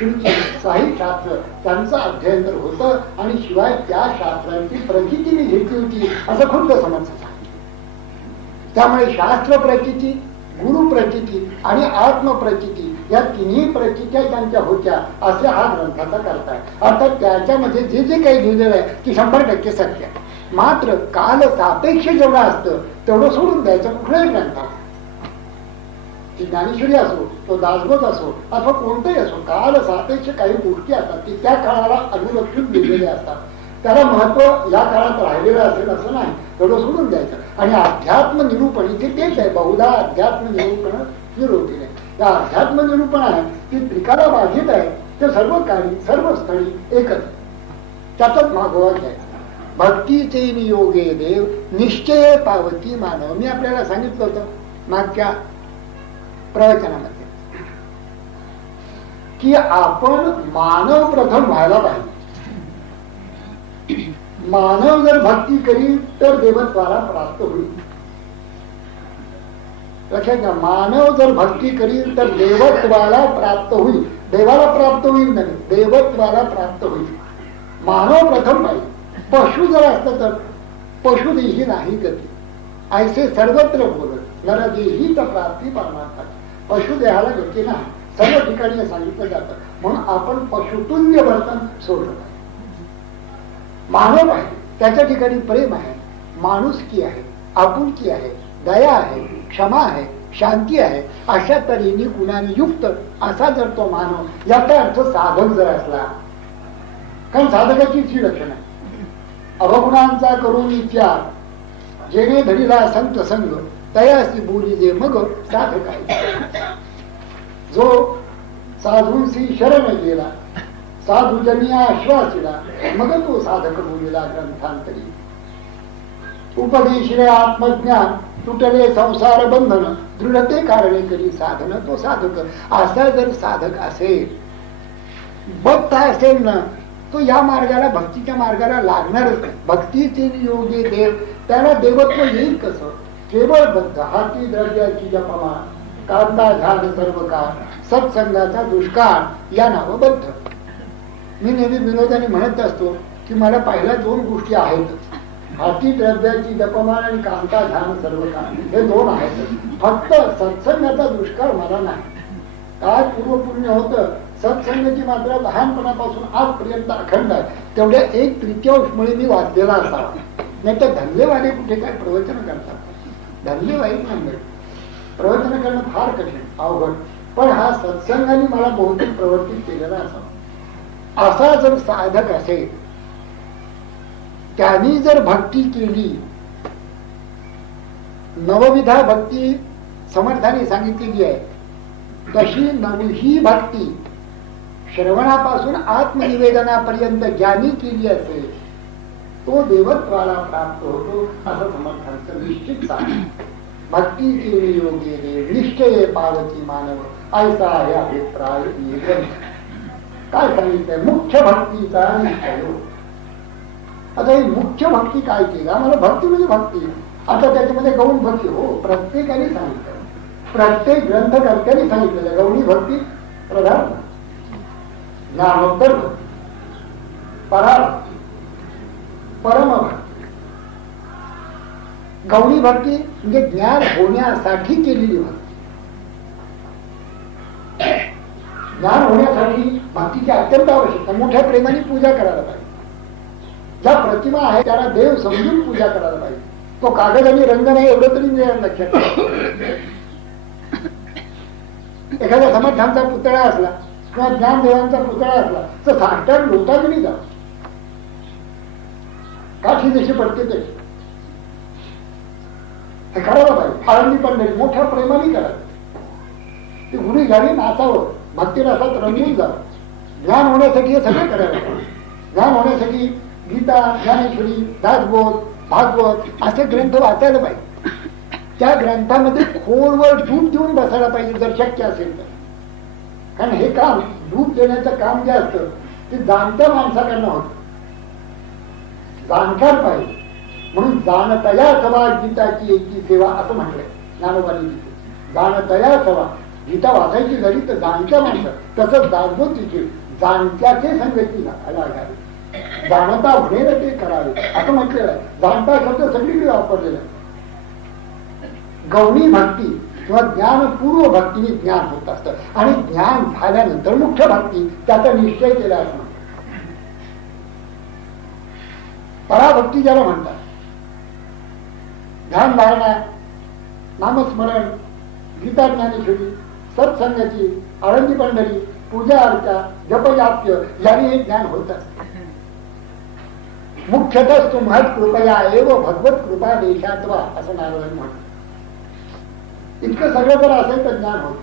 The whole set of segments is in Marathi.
श्रुती साहित्य शास्त्र त्यांचं अध्ययन तर होतं आणि शिवाय त्या शास्त्रांची प्रचिती मी घेतली होती असं खुद्द समजतं. त्यामुळे शास्त्र प्रचिती, गुरु प्रचिती आणि आत्मप्रचिती या तिन्ही प्रचित्या त्यांच्या होत्या असे हा ग्रंथाचा करताय. अर्थात त्याच्यामध्ये जे जे काही लिहिलेलं आहे ते 100% सत्य आहे. मात्र काल सापेक्ष जेवढं असतं तेवढं सोडून द्यायचं कुठल्याही ग्रंथात. ती ज्ञानेश्वरी असो, तो दासबोध असो अथवा कोणताही असो, काल सापेक्ष काही गोष्टी असतात की त्या काळाला अनुलक्षून लिहिलेल्या असतात. त्याला महत्व या काळात राहिलेलं असेल असं नाही, तेवढं सोडून द्यायचं. आणि अध्यात्म निरूपण इथे तेच आहे. बहुधा अध्यात्म निरूपण निरोधील आहे. त्या अध्यात्म निरूपण आहे ती त्रिकाला बाधित आहे. ते सर्व काळी सर्व स्थळी एकच, त्याचाच मागोवा घ्यायचा. भक्तीचे नियोगे देव निश्चय पावती मानव. मी आपल्याला सांगितलं होतं मागच्या प्रवचनामध्ये की आपण मानव प्रथम व्हायला पाहिजे. मानव जर भक्ती करील तर देवत्वाला प्राप्त होईल. लक्षात घ्या, मानव जर भक्ती करील तर देवत्वाला प्राप्त होईल. देवाला प्राप्त होईल नाही, देवत्वाला प्राप्त होईल. मानव प्रथम पाहिजे. पशु जर असतं तर पशु देही नाही गती ऐसे सर्वत्र बोलत नरदेही तर प्राप्ती परमार्थ. पशु देहाला गती नाही, सर्व ठिकाणी सांगितलं जातं. म्हणून आपण पशुतुल्य वर्तन सोडलं पाहिजे. मानव आहे, त्याच्या ठिकाणी प्रेम आहे, माणुसकी आहे, आपुलकी आहे, दया आहे, क्षमा आहे, शांती आहे. अशा तऱ्हेने गुणांनी युक्त असा जर तो मानव, याचा अर्थ साधक जर असला, कारण साधकाची ही लक्षण आहे. अवगुणांचा करून विचार जेणे धरीला संत संग तयासी बोली जे मग साधक आहे. जो साधूंशी शरण गेला, साधुजनी आश्वासिला मग तो साधक बोलिला ग्रंथांतरी. उपदेशिले आत्मज्ञान तुटले संसार बंधन दृढते कारणे करी साधन तो साधक. असा जर साधक असेल, बघता असेल ना, तो या मार्गाला भक्तीच्या मार्गाला लागणारच नाही. भक्तीचे योगी देव, त्याला देवत्व येईल कसं? केवळ बद्ध हाती दर्जाची जपमा कांदा झाड सर्व काळ सत्संगाचा दुष्काळ या नावबद्ध. मी नेहमी विनोदाने म्हणत असतो की मला पहिल्या 2 गोष्टी आहेतच, हाती द्रव्याची जपमान आणि कांता ध्यान सर्व काळ, हे 2 आहेत. फक्त सत्संगाचा दुष्काळ मला नाही. काय पूर्वपुण्य होतं, सत्संगाची मात्र लहानपणापासून आजपर्यंत अखंड आहे. तेवढ्या 1/3 मुळे मी वाचलेला असावा. नाही तर धंदेवाले कुठे काय प्रवचन करतात? धंदेवाईक नाही, प्रवचन करणं फार कठीण अवघड. पण हा सत्संगाने मला बहुतेक प्रवर्तित केलेला असावा. असा जर साधक असेल, त्यांनी जर भक्ती केली, नवविधा भक्ती समर्थाने सांगितलेली आहे, तशी नवही भक्ती श्रवणापासून आत्मनिवेदनापर्यंत ज्ञानी केली असेल, तो देवत्वाला प्राप्त होतो असं समर्थांचं निश्चित सांग. भक्ती केली योगी देव निश्चय पावती मानव ऐसा आहे अभिप्राय. काय सांगितलंय? मुख्य भक्तीचा निश्चय. आता ही मुख्य भक्ती काय केली? आम्हाला भक्ती म्हणजे भक्ती. आता त्याच्यामध्ये गौण भक्ती, हो, प्रत्येकाने सांगितलं, प्रत्येक ग्रंथकर्त्याने सांगितलेलं गौणी भक्ती प्रधान, ज्ञानोत्तर भक्ती, पराभक्ती, परमभक्ती. गौणी भक्ती म्हणजे ज्ञान होण्यासाठी केलेली भक्ती. ज्ञान होण्यासाठी भक्तीची अत्यंत आवश्यकता. मोठ्या प्रेमाने पूजा करायला पाहिजे. ज्या प्रतिमा आहे त्याला देव समजून पूजा करायला पाहिजे. तो कागद आणि रंग नाही एवढं तरी लक्षात. एखाद्या समर्थांचा पुतळा असला किंवा ज्ञानदेवांचा पुतळा असला तर साष्टांग लोटांगणी जा, काठी जशी पडते तशी हे करायला पाहिजे. आळंदी पण नाही, मोठ्या प्रेमाने करायला. ती गुढी घाली नाचावं, भक्ती रसात रंगून जावं. ज्ञान होण्यासाठी हे सगळं करायला पाहिजे. ज्ञान होण्यासाठी गीता, ज्ञानेश्वरी, दासबोध, भागवत असे ग्रंथ वाचायला पाहिजे. त्या ग्रंथामध्ये खोलवर डूब देऊन बसायला पाहिजे जर शक्य असेल तर. कारण हे काम, डूब देण्याचं काम जे असतं ते जाणत्या माणसाकडनं होत. जाणकार पाहिजे. म्हणून जाणतया सवा गीताची एकी सेवा असं म्हटलंय ज्ञानोबानी. जाणतया सवा, गीता वाचायची झाली तर जाणत्या माणसं, तसंच दासबोधीची जाणत्याचे संगती लागावी, जाणता म्हणेल ते करावे असं म्हटलेलं आहे. जाणता शब्द सगळीकडे वापरलेला आहे. गौणी भक्ती किंवा ज्ञानपूर्व भक्तीने ज्ञान होत असतं आणि ज्ञान झाल्यानंतर मुख्य भक्ती त्याचा निश्चय केला असं म्हणतात. पराभक्ती ज्याला म्हणतात, ध्यान धारणा, नामस्मरण, गीता ज्ञानेश्वरी, सत्संगाची, आळंदी पंढरी, पूजा अर्चा, जपजाप्य याने हे ज्ञान होत असते. मुख्यतः तुम्हाला कृपया एव भगवत कृपा देशात्वा असं नारायण म्हणतात. इतकं सगळं जर असेल तर ज्ञान होत.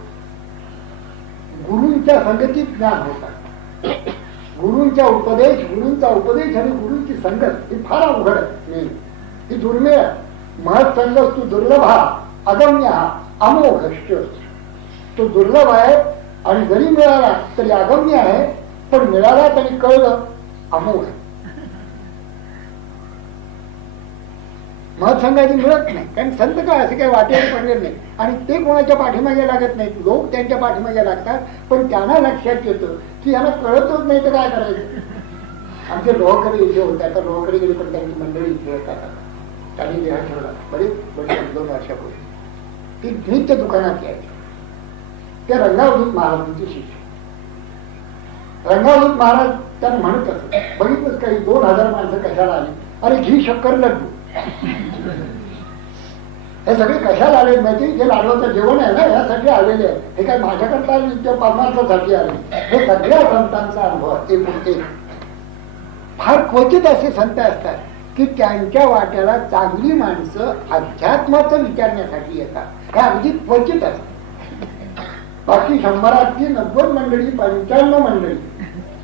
गुरूंच्या संगतीत ज्ञान होतात. गुरूंचा उपदेश आणि गुरूंची संगत ही फार अवघड आहे, ही दुर्मिळ. महत्संग तू दुर्लभ, अगम्य, अमोघ. तो दुर्लभ आहे आणि जरी मिळाला तरी अगम्य आहे, पण मिळाला तरी कळलं अमोघ आहे. महत्संगाची मिळत नाही, कारण संत काय असे काही वाटेल पडलेले नाही आणि ते कोणाच्या पाठीमागे लागत नाहीत, लोक त्यांच्या पाठीमागे लागतात. पण त्यांना लक्षात येतं की यांना कळतच नाही तर काय करायचं. आमचे लोहकरी इथे होते, तर लोहकरी गेली पण त्यांची मंडळी इथे येतात. त्यांनी देह ठेवला बरेच 2 वर्षापूर्वी. ती नित्य दुकानात यायची. ते रंगावधूत महाराजांचे शिष्य. रंगावधूत महाराज त्यांना म्हणत असत, बघितलंच काही 2000 माणसं कशाला आली, अरे घी शक्कर लड्डू. हे सगळे कशाला आले माहिती, जे लाडवाचं जेवण आहे ना यासाठी आलेले आहे. हे काय माझ्याकडला नित्य परमार्थासाठी आले. हे सगळ्या संतांचा अनुभव आहे. फार क्वचित असे संत असतात की त्यांच्या वाट्याला चांगली माणसं अध्यात्माचं विचारण्यासाठी येतात. हे अगदी क्वचित असत. बाकी 100 90 मंडळी, 95 मंडळी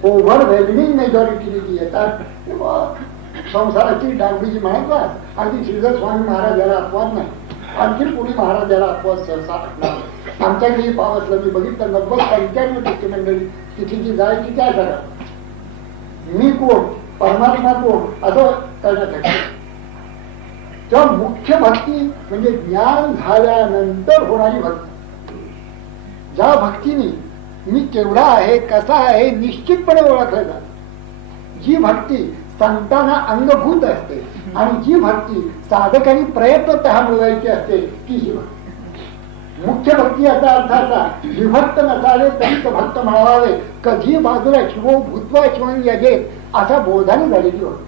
ओव्हरवेल्मिंग मेजॉरिटीने जी येतात, संसाराची डांबीची म्हणतात. अगदी श्रीधर स्वामी महाराज याला अपवाद नाही, आणखी पुढे महाराज याला अपवाद सहसा असणार. आमच्याकडे पाव असलं मी बघितलं 90-95% मंडळी तिथीची जायची काय करा, मी कोण, परमात्मा कोण असं करण्यासाठी. तेव्हा मुख्य भक्ती म्हणजे ज्ञान झाल्यानंतर होणारी भक्ती. ज्या भक्तीने मी केवढा आहे, कसा आहे निश्चितपणे ओळखलं जात, जी भक्ती संतांना अंगभूत असते आणि जी भक्ती साधकांनी प्रयत्नतः मिळवायची असते ती ही भक्ती. मुख्य भक्ती याचा अर्थ असा, विभक्त नसावे तरी भक्त म्हणावे, कधी बाजूला शिवो भूत्वा शिवण यजेत असा बोधाने झालेली होती.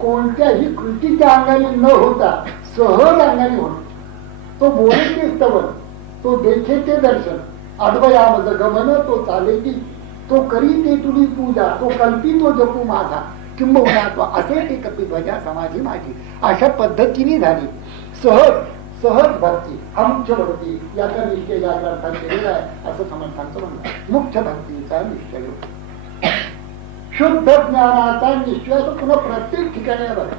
कोणत्याही कृतीच्या अंगाने न होता सहज अंगाने होतो. तो बोले ते स्तवन, तो देखे ते दर्शन, अद्वयामध गमन तो चाले ती, तो करी ते तुझी पूजा, तो कल्पी तो जपू माझा किंबहुना असे ते कपिध्वजा समाधी माझी. अशा पद्धतीने झाली सहज भक्ती. हा मुख्य भक्ती याचा निश्चय या ग्रंथात केलेला आहे असं समर्थांचं म्हणणं. मुख्य भक्तीचा निश्चय, शुद्ध ज्ञानाचा निश्चय असं पुन्हा प्रत्येक ठिकाणी बघा.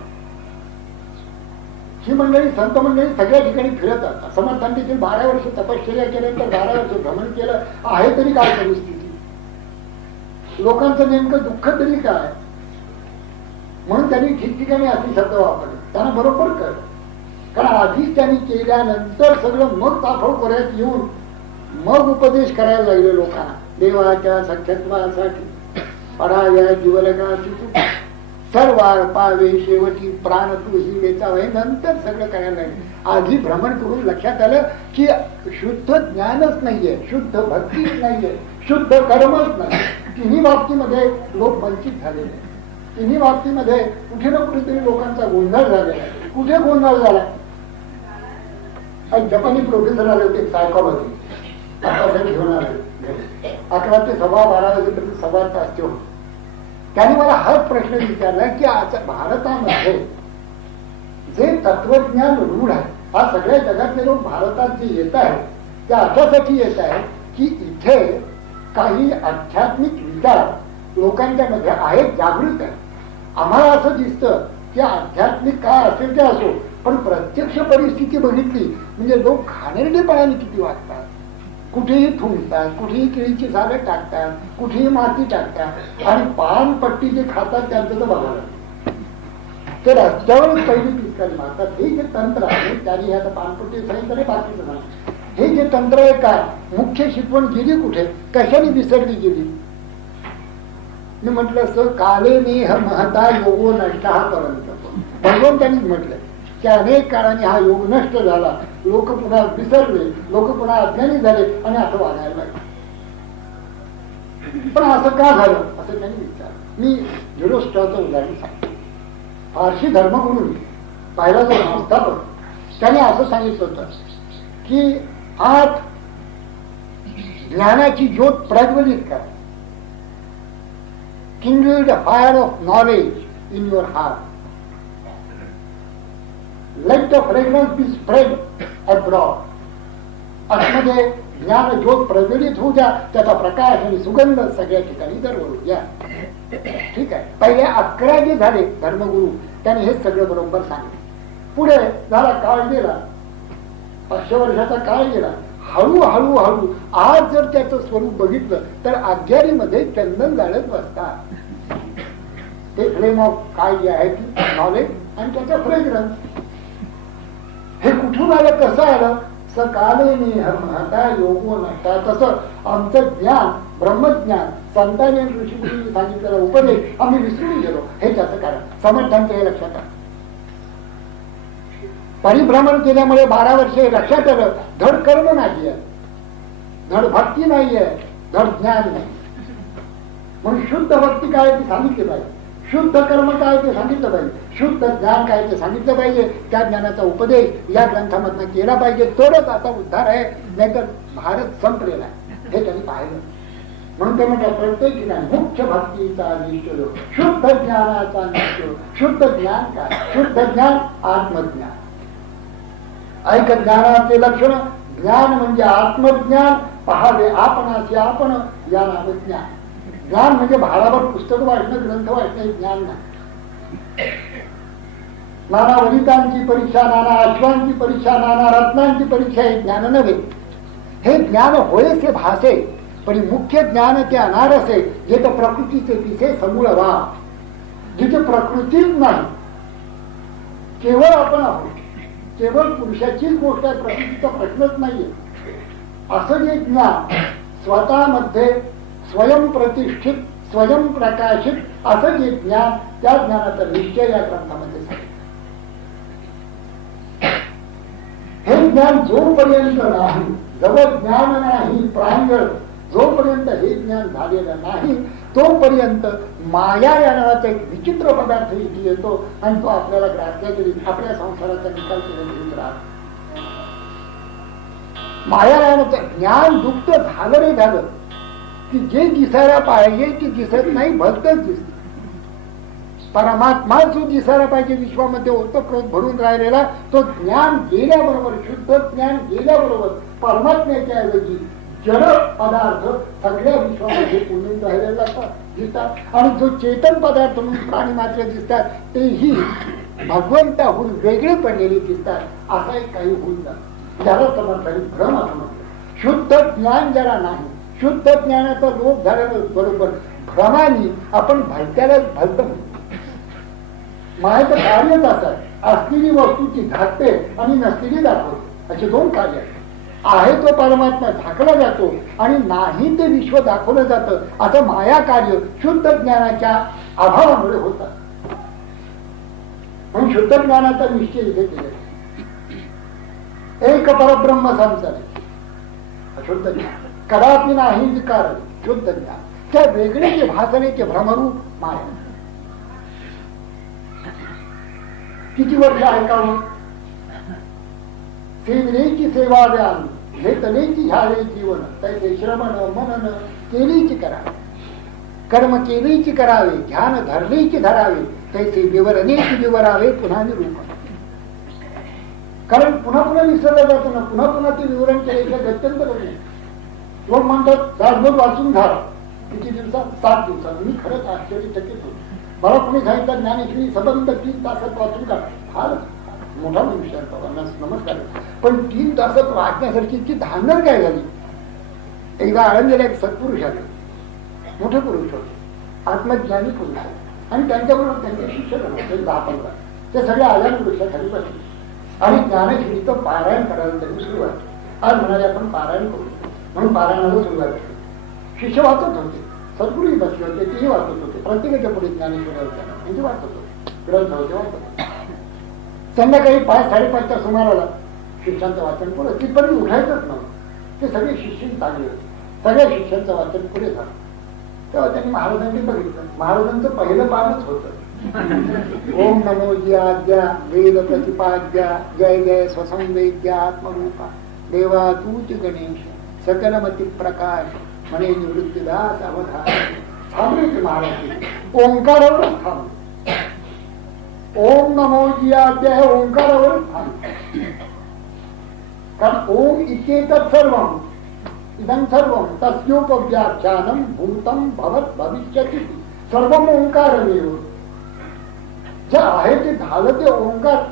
ही मंडळी संत मंडळी सगळ्या ठिकाणी फिरत असतात. समर्थांनी 12 वर्ष तपश्चर्या केल्यानंतर 12 वर्ष भ्रमण केलं आहे तरी काय परिस्थिती, लोकांचं नेमकं दुःख तरी काय, म्हणून त्यांनी ठिकठिकाणी असे शब्द वापरले. त्यांना बरोबर कळलं, कारण आधीच त्यांनी केल्यानंतर सगळं मग ताफळ कोऱ्यात येऊन मग उपदेश करायला लागले लोकांना. देवाच्या सख्यत्वासाठी पडाव्या जीवलगाची सर्वार पावे शेवटी प्राण तू ही वेचावे, नंतर सगळं करायला लागले. आधी भ्रमण करून लक्षात आलं की शुद्ध ज्ञानच नाहीये, शुद्ध भक्तीच नाहीये, शुद्ध कर्मच नाही. तिन्ही बाबतीमध्ये लोक वंचित झालेले. तिन्ही बाबतीमध्ये कुठे ना कुठेतरी लोकांचा गोंधळ झालेला आहे. कुठे गोंधळ झाला, जपानी प्रोफेसर आले होते सायकॉलॉजी, तपासणी घेऊन आले. 11 ते 12:15 वाजेपर्यंत 6 तास ते होते. त्यांनी मला हाच प्रश्न विचारला की आज भारतामध्ये जे तत्वज्ञान रूढ आहे, हा सगळ्या जगातले लोक भारतात जे येत आहेत ते अशासाठी येत आहेत की इथे काही आध्यात्मिक विचार लोकांच्या मध्ये आहेत, जागृत आहे. आम्हाला असं दिसतं की आध्यात्मिक काय असेल ते असो, पण प्रत्यक्ष परिस्थिती बघितली म्हणजे लोक घाणेरडेपणाने किती वागतात, कुठेही थुंकतात, कुठेही केळीची झाडं टाकतात, कुठेही माती टाकतात आणि पानपट्टी जे खातात त्यांचं तर बघायला ते रस्त्यावरच पहिली पिचकारी मारतात. हे जे तंत्र आहे त्यांनी आता पानपट्टी सांगितलं बाकीचं नाही. हे जे तंत्र आहे काय, मुख्य शिकवण गेली कुठे, कशाने विसरली गेली? मी म्हटलं स काले नेह महता योगो नष्टा पर्यंत भगवंतांनीच म्हटलं की अनेक काळाने हा योग नष्ट झाला, लोक पुन्हा विसरले, लोक पुन्हा अज्ञानी झाले आणि असं वागायला लागले. पण असं का झालं असं त्यांनी विचारलं. मी झिरोस्ट्राचं उदाहरण सांगतो. फारशी धर्मगुरू पहिला जो संस्थापक त्याने असं सांगितलं होतं की आत ज्ञानाची ज्योत प्रज्वलित करा. kindle the fire of knowledge in your heart. Let the fragrance be spread abroad. आतमध्ये ज्ञान ज्योत प्रज्वलित होऊ द्या, त्याचा प्रकाश आणि सुगंध सगळ्या ठिकाणी दरवरू द्या. ठीक आहे. पहिले 11 जे झाले धर्मगुरू त्याने हे सगळं बरोबर सांगितलं. पुढे झाला काळ गेला, 500 वर्षाचा काळ गेला. हळूहळू हळू आज जर त्याचं स्वरूप बघितलं तर अज्ञानीमध्ये चंदन जाळत बसतात. ते फ्लेम ऑफ काय जे आहे नॉलेज आणि त्याचा फ्रेग्रन्स हे कुठून आलं, कसं आलं? सकाले महता योगो नष्टा. तसं आमचं ज्ञान, ब्रह्मज्ञान, संतांनी ऋषीमुनी सांगितलेला उपदेश आम्ही विसरून गेलो. हे त्याचं कारण. समर्थांचं हे लक्षात आलं. परिभ्रमण केल्यामुळे 12 वर्षे लक्षात आलं धड कर्म नाहीये, धड भक्ती नाहीये, धड ज्ञान नाही. म्हणून शुद्ध भक्ती काय ते सांगितले पाहिजे, शुद्ध कर्म काय ते सांगितलं पाहिजे, शुद्ध ज्ञान काय ते सांगितलं पाहिजे. त्या ज्ञानाचा उपदेश या ग्रंथामधनं केला पाहिजे, तरच आता उद्धार आहे, नाहीतर भारत संपलेला आहे. हे त्यांनी पाहिलं. म्हणून ते म्हणतात प्रत्येक ठिकाणी मुख्य भक्तीचा निश्चय, शुद्ध ज्ञानाचा निश्चय. शुद्ध ज्ञान काय? शुद्ध ज्ञान आत्मज्ञान. ऐक ज्ञानाचे लक्षण. ज्ञान म्हणजे आत्मज्ञान, पहावे आपणाचे आपण या नाव ज्ञान. ज्ञान म्हणजे भाडाभर पुस्तक वाचणं, ग्रंथ वाचणं ज्ञान नाही. नाना वनितांची परीक्षा, नाना अश्वांची परीक्षा, नाना रत्नांची परीक्षा हे ज्ञान नव्हे. हे ज्ञान होयसे भासे, पण मुख्य ज्ञान ते अनारसे, जे तर प्रकृतीचे तिथे समूळ वा, जिथे प्रकृतीच नाही, केवळ आपण आहोत, केवळ पुरुषाचीच गोष्ट आहे, प्रकृतीचा प्रश्नच नाहीये. असं जे ज्ञान स्वतःमध्ये स्वयंप्रतिष्ठित, स्वयंप्रकाशित असं जे ज्ञान, त्या ज्ञानाचा निश्चय या ग्रंथामध्ये सांगितलं. हे ज्ञान जोपर्यंत नाही, जवळ ज्ञान नाही प्रांगण, जोपर्यंत हे ज्ञान झालेलं नाही तोपर्यंत माया या नावाचा एक विचित्र पदार्थ इथे येतो आणि तो आपल्याला ग्राह्यागिरी, आपल्या संसाराचा निकाल केला राहतो. माया नावाचं ज्ञान दुप्त झालं नाही झालं की जे दिसायला पाहिजे ते दिसत नाही, भलतच दिसत. परमात्मा जो दिसायला पाहिजे विश्वामध्ये ओतप्रोत भरून राहिलेला तो ज्ञान गेल्याबरोबर, शुद्ध ज्ञान गेल्याबरोबर परमात्म्याच्या ऐवजी जड पदार्थ सगळ्या विश्वामध्ये पुरून राहिलेला दिसतात. आणि जो चेतन पदार्थ म्हणून प्राणी मात्र दिसतात तेही भगवंताहून वेगळे पडलेले दिसतात. असा एक काही होऊन जात, ज्याला समर्थाने भ्रम असं म्हणतो. शुद्ध ज्ञान ज्याला नाही, शुद्ध ज्ञानाचा लोप झाल्याबरोबर भ्रमाने आपण भलत्यालाच भलत म्हणतो. मायाचं कार्यच असं असलेली वस्तूची झाकते आणि नसलेली दाखवते, असे 2 कार्य आहेत. आहे तो परमात्मा झाकला जातो आणि नाही ते विश्व दाखवलं जातं. असं माया कार्य शुद्ध ज्ञानाच्या अभावामुळे होतात. म्हणून शुद्ध ज्ञानाचा निश्चय इथे केला. एक परब्रह्म संसार शुद्ध ज्ञान, कदापि नाही विकार शुद्ध ज्ञान. त्या वेगळेचे भासनेचे भ्रमरूप माया. किती वर्ष ऐकावं? सेवनेची सेवा व्यान, घेतलेची झाले जीवन, त्याचे श्रवण मनन केलीची करावे, कर्म केलीची करावे, ध्यान धरलेची धरावे, त्याचे विवरणेची विवरावे पुन्हा निरूपण. कारण पुन्हा पुन्हा विसरलं जातं ना, पुन्हा पुन्हा ते विवरण केल्याशिवाय गत्यंतर नाही. लोक म्हणतात दासबोध वाचून झाला किती दिवसात? 7 दिवसात. मी खरंच आश्चर्यचकित होतो. मला कोणी सांगितलं ज्ञानेश्वरी संबंध 3 तासात वाचून का? फार मोठा मनुष्य नमस्कार. पण 3 तासात वाचण्यासारखी इतकी धांदल काय झाली? एकदा आळंदीला एक सत्पुरुष आले, मोठे पुरुष होते, आत्मज्ञानी पुरुष होते आणि त्यांच्याबरोबर त्यांचे शिक्षक होते 10-15. ते सगळे आल्यान वृक्षाखाली बसले आणि ज्ञानेश्वरीचं पारायण करायला त्यांनी सुरुवात. आज म्हणाले आपण पारायण करू, म्हणून पारायणाला सुरुवात केली. शिष्य वाचत होते, सद्गुरूही बसले होते, तेही वाचत होते, प्रत्येकाच्या पुढे ज्ञानेश्वरी होत्या म्हणजे वाचत होते, ग्रंथ होते वाचत होते. संध्याकाळी 5-5:30च्या सुमाराला शिष्यांचं वाचन पुढे, तिथपर्यंत उठायचंच नव्हतं. ते सगळे शिष्य चांगले होते, सगळ्या शिष्यांचं वाचन पुढे झालं. तेव्हा त्यांनी महाराजांनी बघितलं, महाराजांचं पहिलं पानच होतं, ओम नमो जी आद्या वेद प्रतिपाद्या जय जय स्वसंवेद्या आत्मरूपा देवा तूच गणेश सकलमती प्रकाश म्हणे निवृत्तीदास अवधान. थांबले ते महाराज, ओंकारावरच थांबले. ओम नमो जी आद्या हे ओंकारावरच थांबले. कारण ओम इत्येतत् सर्वम इदं सर्वम तस्योपव्याख्यानं भूतं भवत भविष्यति सर्वम ओंकारमेव. जे आहे ते झालं ते ओंकार.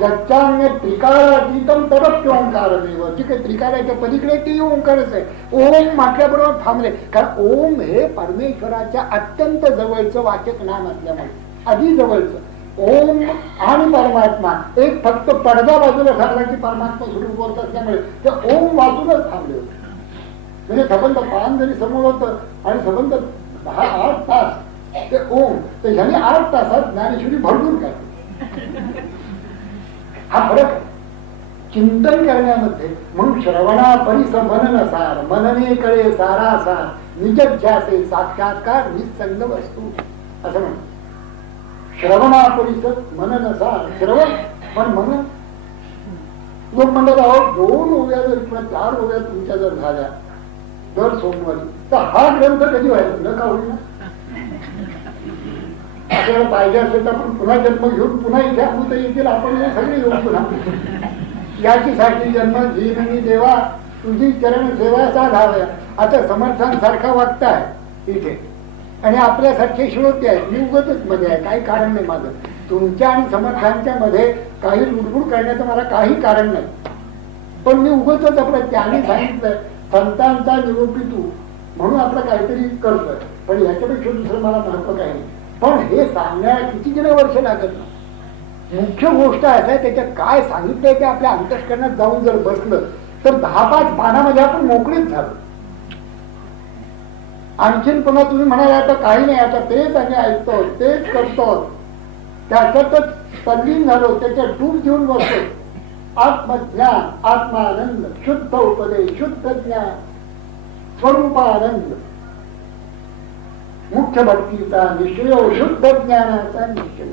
यच्चान्य त्रिकालातीतम तदप्य ओंकारमेव. जे काही त्रिकालाच्या पलीकडे ते ओंकारच आहे. ओम म्हटल्याबरोबर थांबले, कारण ओम हे परमेश्वराच्या अत्यंत जवळचं वाचक नाम असल्यामुळे, अति जवळचं. ओम आणि परमात्मा एक फक्त पडदा बाजूला ठरला की परमात्मा सुरू बोलत असल्यामुळे ते ओम वाजूनच थांबले होते. म्हणजे सबंध पान जरी समोर होतं आणि सबंध 10-8 तास ते ओम, तर ह्याने 8 तासात ज्ञानेश्वरी भरपूर काय. हा फरक आहे चिंतन करण्यामध्ये. मग श्रवणा परिस मनन सार, मनने कळे सारासार, निजध्यासे साक्षात्कार निसंग वस्तू असं म्हणतात. श्रवणा परिस मनन सार, श्रवण पण मनन. लोक म्हणतात अहो 2 ओव्या जर किंवा 4 ओव्या तुमच्या जर झाल्या दर सोमवारी तर हा ग्रंथ कधी व्हायचा न का होईल. आपल्याला पाहिजे असेल तर आपण पुन्हा जन्म घेऊन पुन्हा इथे अमृत येतील, आपण सगळे येऊन पुन्हा. याचीसाठी जन्म घेईन देवा तुझी चरण सेवा साधाव्या. आता समर्थांसारखा वागताय इथे आणि आपल्यासारखे श्रोते आहेत. मी उगतच मध्ये आहे, काही कारण नाही माझं. तुमच्या आणि समर्थांच्या मध्ये काही लुडबुड करण्याचं मला काही कारण नाही, पण मी उगतच आपलं त्याने सांगितलंय संतांचा निरोपी तू म्हणून आपलं काहीतरी करतोय. पण ह्याच्यापेक्षा दुसरं मला महत्व काही नाही. पण हे सांगण्याला किती जण वर्ष लागत ना. मुख्य गोष्ट असं आहे त्याच्यात काय सांगितलंय ते आपल्या अंतःकरणात जाऊन जर बसलं तर 10-5 पानामध्ये आपण मोकळीच झालो. आणखीन पुन्हा तुम्ही म्हणाला आता काही नाही, आता तेच आम्ही ऐकतो तेच करतो त्याच्यातच तल्लीन झालो, त्याच्यात डूब देऊन बसतो. आत्मज्ञान, आत्मानंद, शुद्ध उपदेश, शुद्ध ज्ञान, स्वरूपानंद, मुख्य भक्तीचा निश्चय, शुद्ध ज्ञानाचा निश्चय,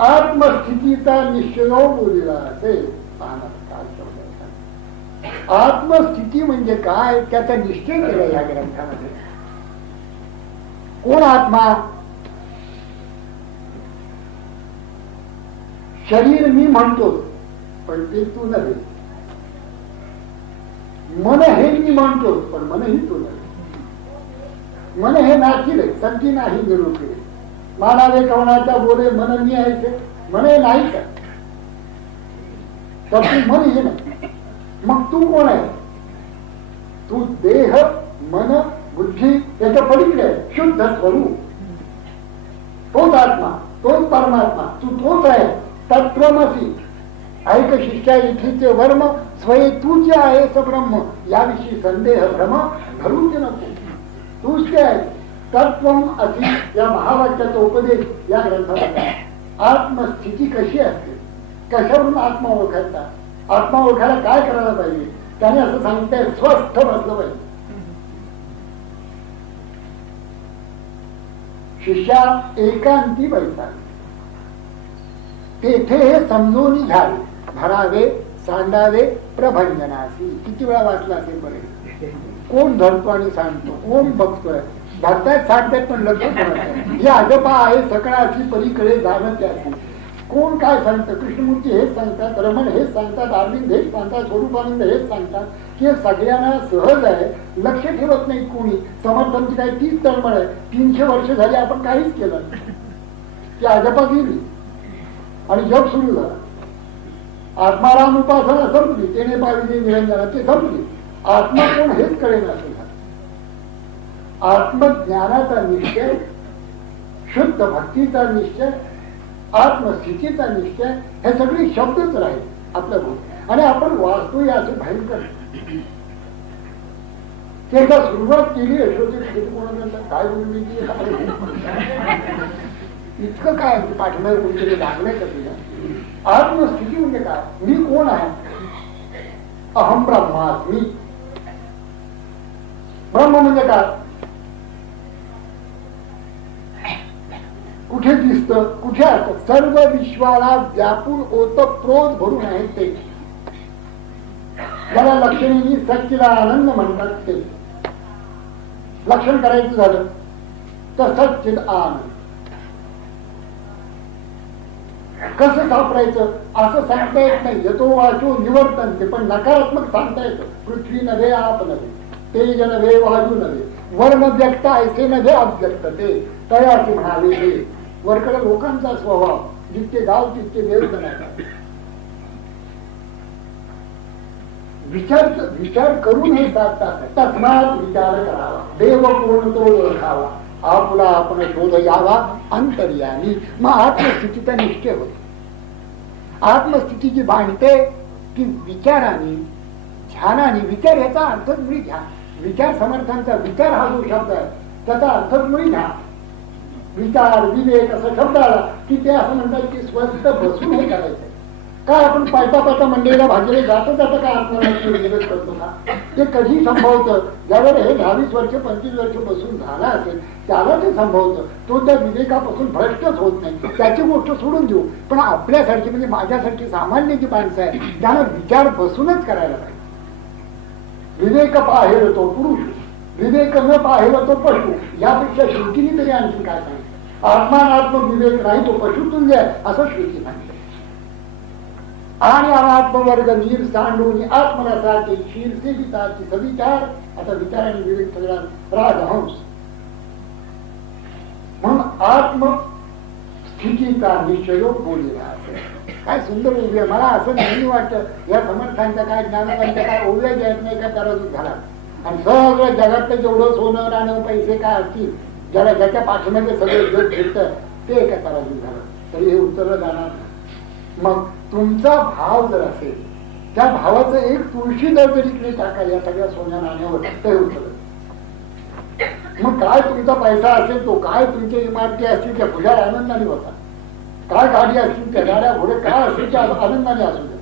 आत्मस्थितीचा निश्चय बोलला असेल. आत्मस्थिती म्हणजे काय त्याचा निश्चय केला या ग्रंथामध्ये. कोण आत्मा? शरीर मी म्हणतो पण ते तू नव्हे. मन हे मी म्हणतो पण मनही तू नव्हे. मन हे नाचील संती नाही निरूपी. मानावे कवनाचा बोले मन मी आहे, मन हे नाही का तर तू मन हे नाही. मग तू कोण आहे? तू देह मन बुद्धी याच्या पलीकडे आहे. शुद्ध स्वरूप तोच आत्मा, तोच परमात्मा, तू तोच आहे. तत्वमसी ऐक शिष्या इथीचे वर्म स्वये तूचे आहे ब्रह्म. याविषयी संदेह भ्रम धरूच नको. तूच ते आहे. तत्वम असी या महावाक्याचा उपदेश या ग्रंथामध्ये. आत्मस्थिती कशी असते, कशावरून आत्मा ओळखायचा, आत्मा ओळखायला काय करायला पाहिजे, त्याने असं सांगितलंय स्वस्थ बसलं पाहिजे. शिष्या एकांती बैठा तेथे हे समजून घ्यावे, भरावे सांडावे प्रभंजनासी. किती वेळा वाचला असेल बरे. कोण धरतो आणि सांगतो, कोण बघतोय, धरतायत सांगतायत पण लक्ष हे अजपा आहे सकळाची पलीकडे जाणं त्याची. कोण काय सांगतं? कृष्णमूर्ती हेच सांगतात, रमण हेच सांगतात, अरविंद हेच सांगतात, स्वरूपानंद हेच सांगतात. हे सगळ्यांना सहज आहे, लक्ष ठेवत नाही कोणी. समर्थांची काही 30 तळमळ आहे. 300 वर्ष झाली आपण काहीच केलं नाही. ती अजपा गेली आणि जग सुरू झाला. आत्माराम उपासना संपली, तेने पाविले निरंजना ते संपली. आत्मा कोण हेच कळेल असं झालं. आत्मज्ञानाचा निश्चय, शुद्ध भक्तीचा निश्चय आत्मस्थितीचा निश्चय हे सगळे शब्दच राहील आपल्या भूत. आणि आपण वाचतोय असे भयंकर. एकदा सुरुवात केली कोणाला काय बोलली इतकं काय पाठीमागे कोणीतरी लागलंय का तुझ्या? आत्मस्थिती म्हणजे काय? मी कोण आहे? अहम ब्रह्मास्मी. ब्रह्म म्हणजे काय? कुठे दिसत, कुठे असत? सर्व विश्वाला व्यापून ओतप्रोत भरून आहेत ते. ज्याला लक्षणी सच्चिदानंद म्हणतात ते. लक्षण करायचं झालं तर सच्चिद आनंद. कसं सापडायचं असं सांगता येत नाही. यतो वाचो निवर्तन ते, पण नकारात्मक सांगता येतं. पृथ्वी नव्हे, आप नव्हे, तेज नव्हे, वायू नव्हे, वर्ण व्यक्त ऐसे नव्हे अव्यक्त ते तयाचे म्हणावे हे. वरकडे लोकांचा स्वभाव जितके गाव तितके देव बनायचा. विचार करून हे साधतात. तस्मात विचार करावा, देव कोण तो ओळखावा, आपला आपण शोध यावा अंतर्यामी. मग आत्मस्थितीचा निश्चय होतो. आत्मस्थिती जी बांधते की विचाराने, ध्यानाने. विचार याचा अर्थच मुळी ध्यान. विचार समर्थांचा विचार हा जो शब्द आहे त्याचा अर्थच मुळी ध्यान. विचार विवेक असा शब्द आला की ते असं म्हणतात की स्वस्त बसून हे करायचं. काय आपण पायता पायता मंडळीला भाजीला जाता जाता काय आत्मनिवेदन करतो का? ते कधी संभवतं? ज्यावेळेला हे 22 वर्ष 25 वर्ष बसून झाला असेल त्याला ते संभवतं. तो त्या विवेकापासून भ्रष्टच होत नाही. त्याची गोष्ट सोडून देऊ, पण आपल्यासारखी म्हणजे माझ्यासारखी सामान्य जी माणसं आहे त्यांना विचार बसूनच करायला पाहिजे. विवेक पाहेल तो पुरुष, विवेक न पाहेल तो पशु. यापेक्षा श्रुतीने तरी आणखी काय सांगितलं? आत्मानात्म विवेक नाही तो पशुतुल्य आहे असं श्रुती सांगितलं. आणि आत्मवर्ग नीर सांडून आत्मनासाठी शीरसे विचारची सविचार. आता विचार आणि विवेक सगळा राजहंस. म्हणून आत्मस्थितीचा निश्चय बोललेला असेल. काय सुंदर उभे. मला असं नेहमी वाटतं या समर्थांच्या काय ज्ञानांच्या काय ओव्या द्यायच नाही का तराजूत घाला. आणि सगळं जगातलं जेवढं सोनं राणं पैसे काय असतील ज्याला ज्याच्या पाठीमध्ये सगळं जग फिरतं ते एका तराजूत घाला तरी हे उत्तर जाणार. मग तुमचा भाव जर असेल त्या भावाचं एक तुळशी दर जरी इकडे टाका या सगळ्या सोन्या नाण्यावर ते उतरत. मग काय तुमचा पैसा असेल तो, काय तुमच्या इमारती असतील त्या भुजा आनंदाने बसा, काय गाडी असतील त्या गाड्या घोडे काय असतील त्या आनंदाने असू द्या,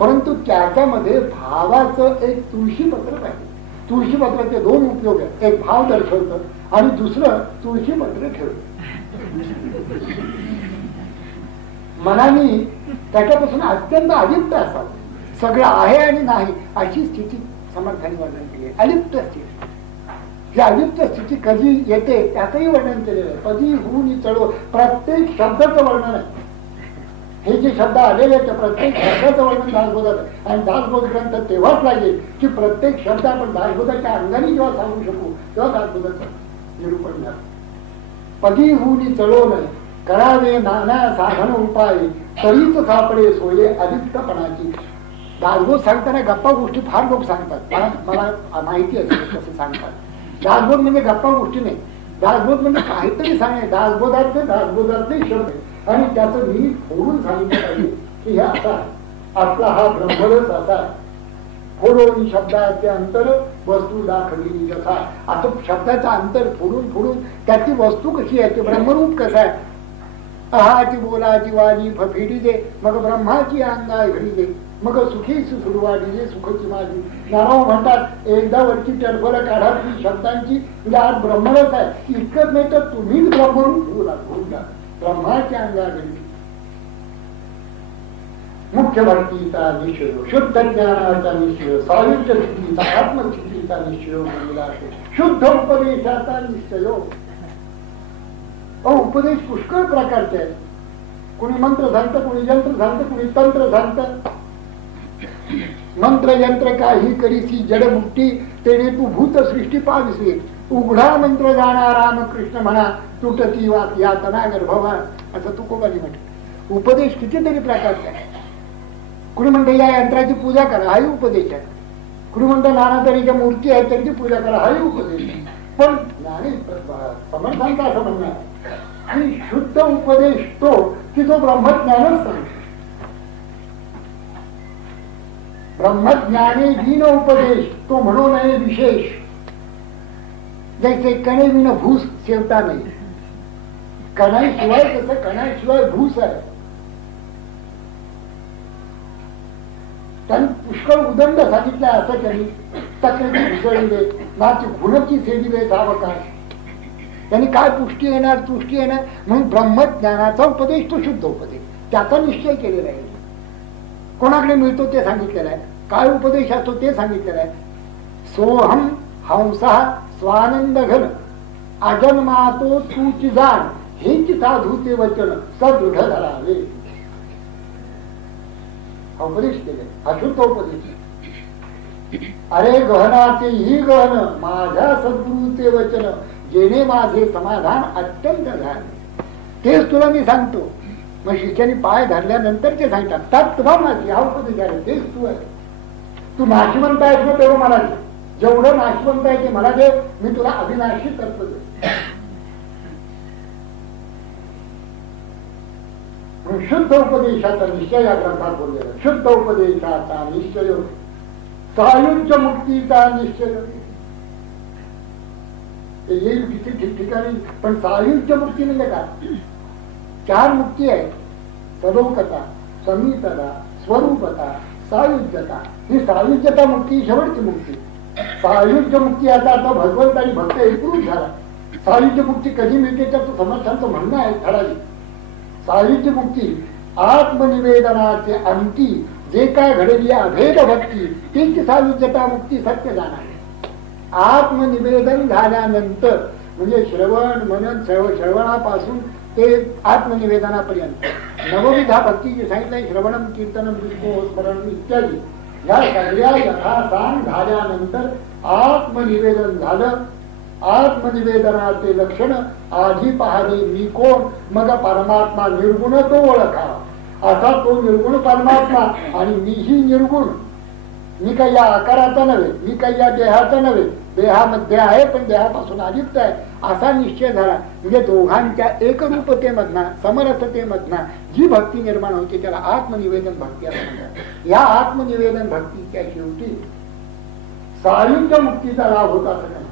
परंतु त्याच्यामध्ये भावाचं एक तुळशीपत्र पाहिजे. तुळशीपत्राचे 2 उपयोग आहेत. एक भाव दर्शवतं आणि दुसरं तुळशीपत्र ठेवतं. मनाने त्याच्यापासून अत्यंत अलिप्त असावं. सगळं आहे आणि नाही अशी स्थिती समर्थाने वर्णन केली आहे. अलिप्त स्थिती. ही अलिप्त स्थिती कधी येते त्याचंही वर्णन केलेलं आहे. कधी होऊन चढो प्रत्येक शब्दाचं वर्णन आहे. हे जे शब्द आलेले आहेत त्या प्रत्येक शब्दाचं वर्णन दासबोधात आहे. आणि दासबोध ग्रंथ तेव्हाच लागेल की प्रत्येक शब्द आपण दासबोधाच्या अंगाने जेव्हा सांगू शकू तेव्हा दासबोधाचं निरूपण झालं. पदी होऊन चढो नये करावे नाना साधन उपाय तरीच सापडे सोये अलिप्तपणाची. दासबोध सांगताना गप्पा गोष्टी फार लोक सांगतात. मला माहिती असेल कसं सांगतात. दासबोध म्हणजे गप्पा गोष्टी नाही. दासबोध म्हणजे काहीतरी सांगणे. दासबोधातले शब्द आणि त्याचं मी फोडून सांगितलं पाहिजे की हे असा आपला हा ब्रह्मरस असा फोडून शब्दाचे अंतर वस्तू दाखवली जसा. असं शब्दाचं अंतर फोडून फोडून त्याची वस्तू कशी आहे ते ब्रह्मरूप कसं आहे. अहाची बोलाची वाली फफिडी दे मग ब्रह्माची अंगा घडी दे मग सुखी सुरुवाती दे सुखची माझी. नाराव म्हणतात एकदा वरची टरफलं काढा ती शब्दांची म्हणजे आज ब्रह्मरस आहे. इतकंच नाही तर तुम्हीच ब्रह्मरूप होऊन जा. ब्रह्माची अंगा घडी मुख्य भक्तीचा निश्चय शुद्ध ज्ञानाचा निश्चय सायुज्य स्थितीचा आत्मस्थितीचा निश्चय म्हणलेला आहे. शुद्ध उपदेशाचा निश्चय. उपदेश पुष्कळ प्रकारचे आहेत. कोणी मंत्र सांगतं, कोणी यंत्र सांगतं, कोणी तंत्र सांगतं. मंत्र यंत्र काही करीसी जडमुक्ती तेने तू भूत सृष्टी पाविसे. उघडा मंत्र जाणा रामकृष्ण म्हणा तुटती वास या तना गर्भवा असं तुकोबानी म्हणत. उपदेश कितीतरी प्रकारचे आहे. कुणी म्हणतं या यंत्राची पूजा करा हाही उपदेश आहे. कुणी म्हणतं नाना तऱ्हेच्या मूर्ती आहेत त्यांची पूजा करा हाही उपदेश आहे. पण समर्थांचं असं म्हणणं आहे आणि शुद्ध उपदेश तो की जो ब्रह्मज्ञानच सांगतो. ब्रह्मज्ञाने विन उपदेश तो म्हणू नये विशेष. जैसे कणे विन भूस सेवता नाही. कणाशिवाय तसं कणाशिवाय भूस आहे. त्यांनी पुष्कळ उदंड सांगितलं. असं त्यांनी तक्रारी घुसळले नाची गुणची सेविले सावकाश. त्यांनी काय पुष्टी येणार तुष्टी येणार म्हणून ब्रह्मज्ञानाचा उपदेश तो शुद्ध उपदेश त्याचा निश्चय केलेला आहे. कोणाकडे मिळतो ते सांगितलेलं आहे. काय उपदेश असतो ते सांगितलेलं आहे. सोहम हंसा स्वानंद घन अजन्मातो तूची जाण हेच साधू ते वचन सदृढ धरावे. उपदेश केले अशुद्ध उपदेश. अरे गहनाचे ही गहन माझ्या सद्गुरूचे वचन जेणे माझे समाधान अत्यंत झाले. तेच तुला मी सांगतो. मग शिष्याने पाय धरल्यानंतर ते सांगतात तत्वा माझी हा उपदेश आहे. तेच तू आहे. तू नाशवंत आहेस ना तेवढं मला दे. जेवढं नाशवंत आहे ते मला दे. मी तुला अविनाशी तत्व दे. शुद्ध उपदेशाचा निश्चय या ग्रंथात बोललेला. शुद्ध उपदेशाचा निश्चय सायुज्य मुक्तीचा निश्चय येईल किती ठिकठिकाणी. पण सायुज्य मुक्ती म्हणजे काय? 4 मुक्ती आहे. सलोकता, समीतता, स्वरूपता, सायुज्यता. ही सायुज्यता मुक्ती शेवटची मुक्ती. सायुज्य मुक्ती आता भगवंत आणि भक्त एकरूप झाला. सायुज्य मुक्ती कधी मिळते तर समर्थांचं म्हणणं आहे ठराविक. सायुज्य मुक्ती आत्मनिवेदनाचे अंती जे काय घडली अभेद भक्ती तीच सायुज्यता मुक्ती सत्य जाणार. आत्मनिवेदन झाल्यानंतर म्हणजे श्रवण मनन श्रवणापासून ते आत्मनिवेदनापर्यंत नवविधा भक्ती जे सांगितलंय श्रवणम कीर्तनम स्मरण इत्यादी या सगळ्या यथासांग झाल्यानंतर आत्मनिवेदन झालं. आत्मनिवेदनाचे लक्षण आधी पाहणे मी कोण मग परमात्मा निर्गुण तो ओळखा. असा तो निर्गुण परमात्मा आणि मीही निर्गुण. मी काही या आकाराचा नव्हे. मी काही या देहाचा नव्हे. देहामध्ये आहे पण देहापासून अलिप्त आहे असा निश्चय झाला. म्हणजे दोघांच्या एकरूपतेमधना समरसतेमधना जी भक्ती निर्माण होते त्याला आत्मनिवेदन भक्ती असं म्हणतात. या आत्मनिवेदन भक्तीच्या शेवटी सायुज्य मुक्तीचा लाभ होता असं म्हणतात.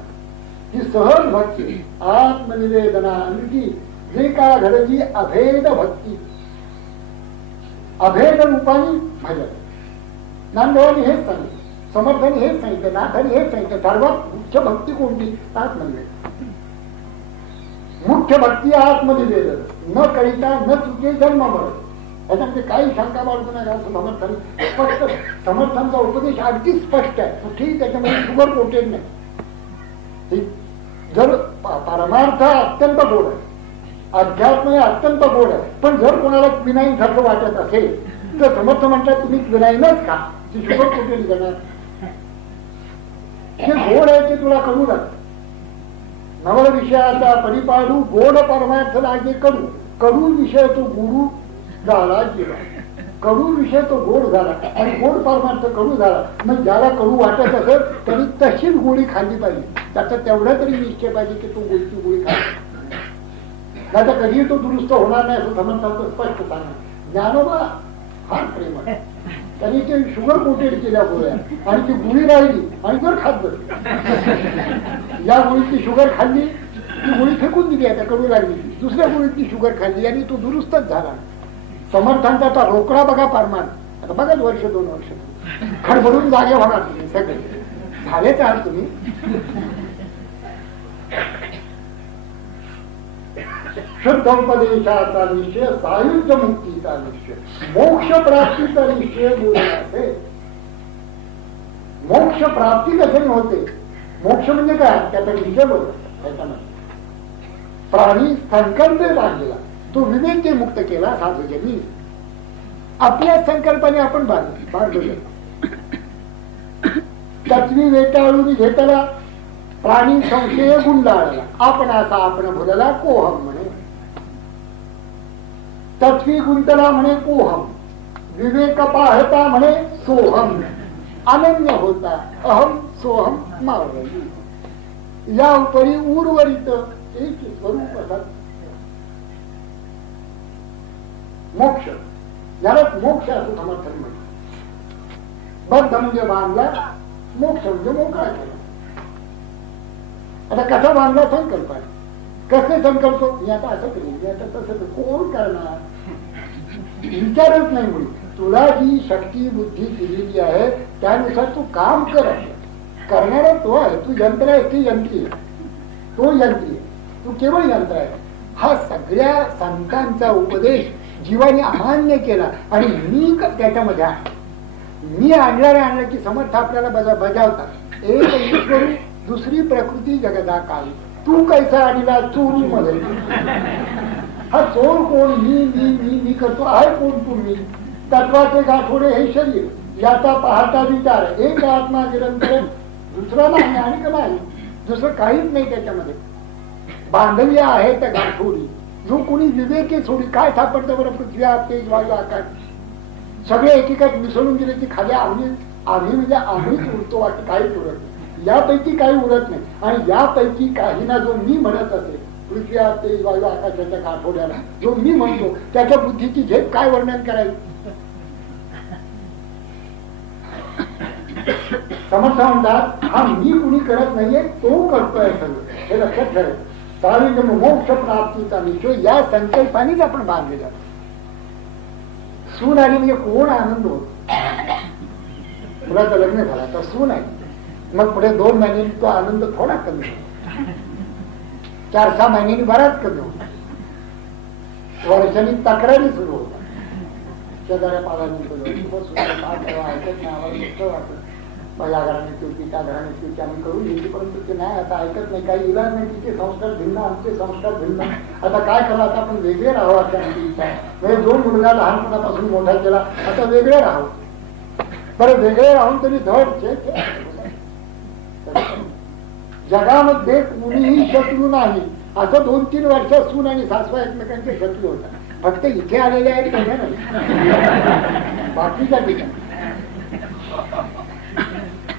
ही सहज भक्ती आत्मनिवेदना अंगी जे काय घडली अभेद भक्ती अभेद रूपाने भजन. नामदेवांनी हेच सांगितलं. समर्थांनी हेच सांगितलं. नाथांनी हेच सांगितलं. सर्वात मुख्य भक्ती कोणती? आत्मनिवेदन. मुख्य भक्ती आत्मनिवेदन. न करिता न चुके जन्म मरण. याच्यामध्ये काही शंका बाळगू नका असं समर्थांनी स्पष्ट. समर्थांचा उपदेश अगदी स्पष्ट आहे. कुठेही त्याच्यामध्ये शुगर कोटेड नाही. जर परमार्थ अत्यंत गोड आहे. अध्यात्म हे अत्यंत गोड आहे. पण जर कोणाला विनायन सारखं वाटत असेल तर समर्थ म्हणतात तुम्ही विनायनच खा. ती शुगर कुठे करणार. हे गोड आहे ते तुला कळू लागत. नवल विषयाचा परिपाडू गोड परमार्थ लागे कडू. कडू विषय तो गुरु झाला जीवा. कडू विषय तो गोड झाला आणि गोड परमार्थ कडू झाला. मग ज्याला कडू वाटत असेल तरी तशीच गोळी खाल्ली पाहिजे. त्याचा तेवढा तरी निश्चय पाहिजे की तो गोळीची गोळी खाल्ली नाही तर कधी तो दुरुस्त होणार नाही असं समर्थांचं स्पष्ट सांगा. ज्ञानोबा फार प्रेम आहे. त्यांनी ते शुगर कोटेड केल्या गोळ्या आणि ती गोळी राहिली आणि जर खात बसली. या गोळीची शुगर खाल्ली ती गोळी फेकून दिली. आता कडू लागली. दुसऱ्या गोळीची शुगर खाल्ली आणि तो दुरुस्तच झाला. समर्थांचा आता रोकडा बघा परमार्थ. आता बघाच वर्ष 2 वर्ष खडबडून जागे होणार तुम्ही सगळे झालेच आहात तुम्ही. शुद्ध उपदेशाचा निश्चय सायुज्य मुक्तीचा निश्चय मोक्ष प्राप्तीचा निश्चय बोलण्याचे. मोक्ष प्राप्ती कशाने होते? मोक्ष म्हणजे काय त्याचा विषय बोलतात. त्याच्यामध्ये प्राणी संकल्पे बांधलेला तो विवेक मुक्त केला साधूजनी. आपल्या संकल्पाने आपण बांधलो. तत्वी वेटाळून घेतला प्राणी संशय गुंडाळला. आपण असा आपण बोलला कोहम म्हणे. तत्वी गुंतला म्हणे कोहम. विवेक पाहता म्हणे सोहम. अनन्य होता अहम सोहम मावळी. या उपरी उर्वरित एक स्वरूप मोक्ष, यालाच मोक्ष असं समर्थन म्हणतात. बद्ध म्हणजे बांधला, मोक्ष म्हणजे मोकळा केला. आता कसा बांधला संकल्प आहे. कसे संकल्प, मी आता असं करेन, मी आता तसं कोण करणार, विचारच नाही. मुली तुला जी शक्ती बुद्धी दिलेली आहे त्यानुसार तू काम कर. करणारा तो आहे, तू यंत्र आहे, ती यंत्री आहे, तो यंत्री आहे, तू केवळ यंत्र आहे. हा सगळ्या संतांचा उपदेश जीवाने अमान्य केला आणि मी त्याच्यामध्ये आहे. मी आणलं की समर्थ आपल्याला बजावतात. एक ईश्वरू दुसरी प्रकृती जगदा काळी, तू कैसा आणला चोरू मध्ये. हा चोर कोण, मी करतो आहे कोण तू. मी तत्वाचे गाठोडे हे शरीर, याचा पाहता विचार, एक आत्मा निरंतर, दुसरा नाही आणि का नाही, दुसरं काहीच नाही त्याच्यामध्ये. बांधव्य आहे त्या गाठोडी. जो कोणी विवेके सोडी काय सापडतं बरं, पृथ्वी तेज वायू आकाश सगळे एकेकात मिसळून गेले की खाली आम्ही म्हणजे आम्हीच उरतो, वाटतं काहीच उरत नाही. यापैकी काही उरत नाही. आणि यापैकी काही ना जो मी म्हणत असेल, पृथ्वी तेज वायू आकाशाच्या गाठोड्याला जो मी म्हणतो, त्याच्या बुद्धीची झेप काय वर्णन करायचं. समर्थ म्हणतात हा मी कुणी करत नाहीये, तो करतोय सगळं, हे लक्षात ठेवायचं. चालू मोक्ष प्राप्तीचा निश्चय या संकल्पानेच आपण बांधले जातो. सून आली म्हणजे कोण आनंद होतो. मुलाचं लग्न झालं तर सून आहे, मग पुढे 2 महिन्यांनी तो आनंद थोडा कमी होतो, 4-6 महिन्यांनी बराच कमी होतो, वर्षांनी तक्रारी सुरू होतात. शेजाऱ्या पालांनी ऐकत नाही, वाटत माझ्या घराने चुकी, त्या घराने चुकी आम्ही करून घेतली, परंतु ते नाही, आता ऐकत नाही, काही इलाज नाही. तिचे संस्कार भिन्न, आमचे संस्कार भिन्न. आता काय करा, आता आपण वेगळे राहावं अशी आमची इच्छा आहे. म्हणजे जो मुलगा लहानपणापासून मोठा केला, आता वेगळे राहावं. बरं वेगळे राहून तरी धड जगामध्ये कुणीही शत्रू नाही. असं 2-3 वर्ष सून आणि सासवा एकमेकांचे शत्रू होतात. फक्त इथे आलेले आहेत तेवढ्या नाही, बाकीच्या ठिकाणी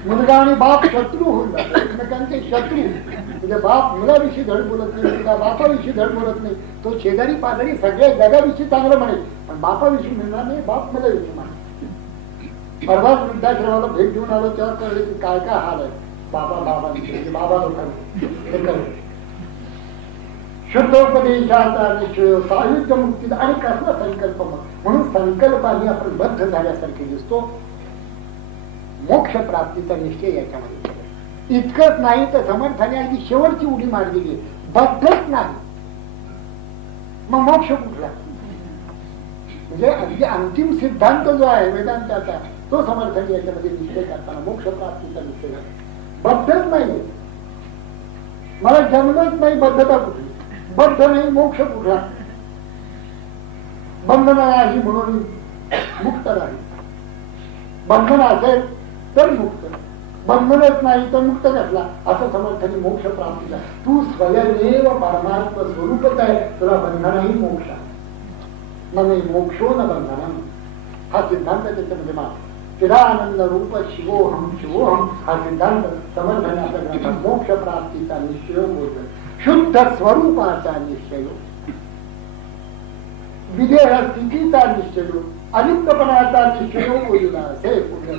मुलगा आणि बाप शत्रू होऊन जातो, एकमेकांचे शत्रू. म्हणजे बाप मुलाविषयी धड बोलत नाही, मुलगा बापाविषयी धड बोलत नाही. तो शेजारी पाजारी सगळ्या जगाविषयी चांगलं म्हणेल, पण बापाविषयी म्हणणार नाही, बाप मुलाविषयी म्हणेल. परवाच वृद्धाश्रमाला भेट घेऊन आलो तेव्हा कळले की काय काय हाल आहे बाबा लोकांचे. हे कळले शुद्धोपदेशाचा निश्चय, सायुज्य मुक्ती आणि कसला संकल्प. म्हणून संकल्पाने आपण बद्ध झाल्यासारखे दिसतो. मोक्ष प्राप्तीचा निश्चय याच्यामध्ये केला. इतकंच नाही तर समर्थाने अगदी शेवटची उडी मारलेली, बद्धच नाही, मग मोक्ष कुठला. म्हणजे अगदी अंतिम सिद्धांत जो आहे वेदांताचा, तो समर्थाने याच्यामध्ये निश्चय करताना मोक्ष प्राप्तीचा निश्चय करतो. बद्धच नाही, मला जन्मच नाही, बद्धता कुठली, बद्ध नाही, मोक्ष कुठला. बंधन नाही म्हणून मुक्त नाही, बंधन असेल तर मुक्त, बंधनच नाही तर मुक्त कसला. असं समर्थाने मोक्ष प्राप्तीला. तू स्वयमेव परमात्म स्वरूपच आहे, तुला बंधनही मोक्ष आहे. मग मोक्षो न बंधन हा सिद्धांत त्याच्यामध्ये मान. चिदानंद रूप शिवोहम शिवोहम हा सिद्धांत समर्थाने आपल्या ग्रंथात मोक्ष प्राप्तीचा निश्चय बोलतो. शुद्ध स्वरूपाचा निश्चय, विधेय स्थितीचा निश्चय, अलिप्तपणाचा निश्चय बोलला असे पुण्य